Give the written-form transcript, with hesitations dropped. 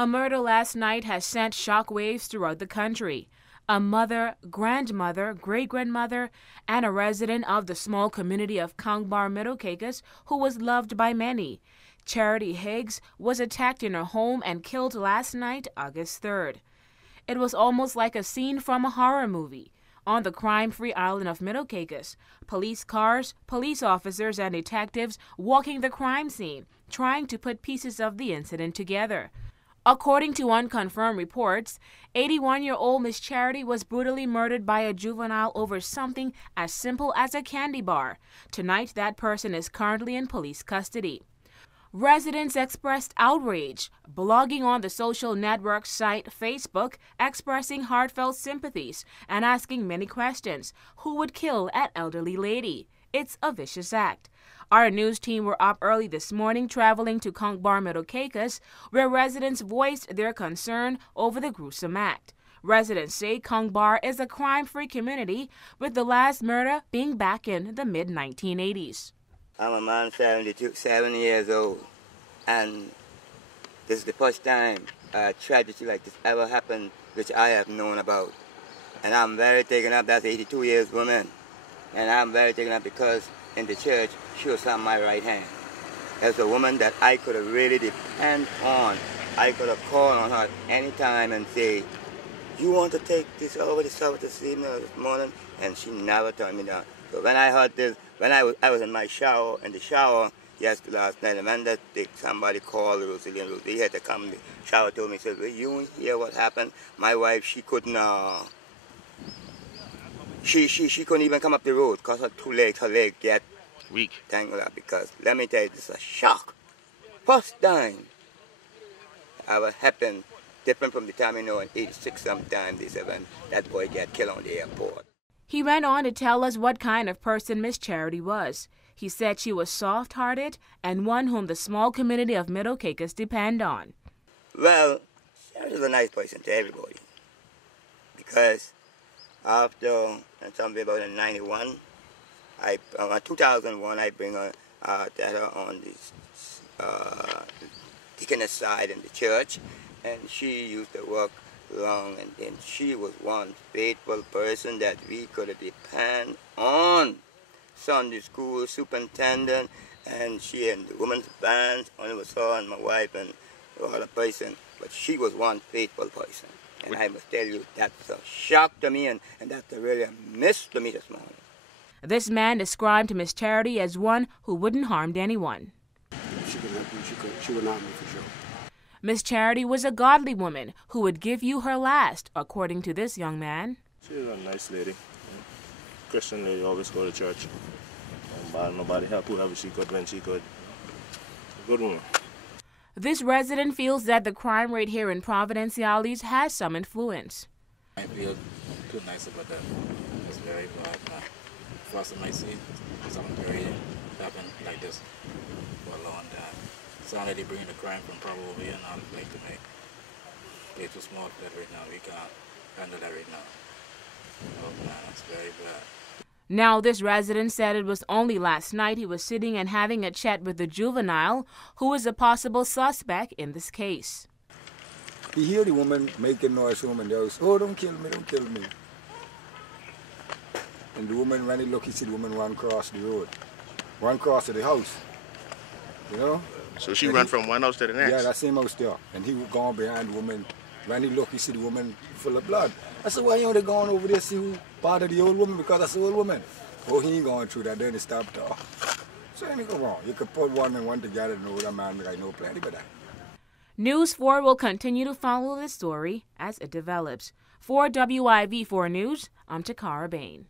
A murder last night has sent shockwaves throughout the country. A mother, grandmother, great-grandmother, and a resident of the small community of Kangbar, Middle Caicos, who was loved by many. Charity Higgs was attacked in her home and killed last night, August 3rd. It was almost like a scene from a horror movie. On the crime-free island of Middle Caicos, police cars, police officers, and detectives walking the crime scene, trying to put pieces of the incident together. According to unconfirmed reports, 81-year-old Miss Charity was brutally murdered by a juvenile over something as simple as a candy bar. Tonight, that person is currently in police custody. Residents expressed outrage, blogging on the social network site Facebook, expressing heartfelt sympathies and asking many questions. Who would kill an elderly lady? It's a vicious act. Our news team were up early this morning traveling to Kangbar, Middle Caicos, where residents voiced their concern over the gruesome act. Residents say Kangbar is a crime-free community, with the last murder being back in the mid-1980s. I'm a man, 7 years old, and this is the first time a tragedy like this ever happened, which I have known about. And I'm very taken up. That's 82 years woman. And I'm very taken up because in the church, she was on my right hand. As a woman that I could have really depend on. I could have called on her anytime and say, you want to take this over the service this evening or this morning? And she never turned me down. So when I heard this, when I was in my shower, last night, and when somebody called Rosalie, and Rosalie had to come in the shower, told me, said, well, you hear what happened? My wife, she couldn't, she couldn't even come up the road because her leg get weak, tangled up. Because let me tell you, this is a shock. First time ever happened, different from the time in 86 sometime, they said when that boy got killed on the airport. He went on to tell us what kind of person Miss Charity was. He said she was soft-hearted and one whom the small community of Middle Caicos depend on. Well, Charity was a nice person to everybody. Because after, something about in 91, 2001, I bring her on this deaconess side in the church, and she used to work long, and then she was one faithful person that we could depend on. Sunday school superintendent, and she and the women's bands, only was her and my wife and the other person, but she was one faithful person. And I must tell you, that's a shock to me, and that's a really a miss to me this morning. This man described Miss Charity as one who wouldn't harm anyone. She could help me, she would harm me for sure. Miss Charity was a godly woman who would give you her last, according to this young man. She was a nice lady. Christian lady, always go to church. Nobody help whoever she could when she could. Good woman. This resident feels that the crime rate here in Providenciales has some influence. I feel too nice about that. It's very bad. First time I see something very happen like this for a long time. Sound like they bring the crime from probably over here, and I'd like to make it too small for that right now. We can't handle that right now. Oh man, that's very bad. Now, this resident said it was only last night he was sitting and having a chat with the juvenile, who is a possible suspect in this case. He hear the woman making noise home in the house. Oh, don't kill me, don't kill me. And the woman, when he look, he see the woman run across the road. Run across to the house. You know? So she ran from one house to the next? Yeah, that same house there. And he was gone behind the woman. When he look, he see the woman full of blood. I said, why you they going over there see who part of the old woman? Because that's the old woman. Oh, he ain't going through that. Then he stopped her. So ain't go wrong. You could put one and one together and know that man I know plenty but that. News 4 will continue to follow this story as it develops. For WIV4 News, I'm Takara Bain.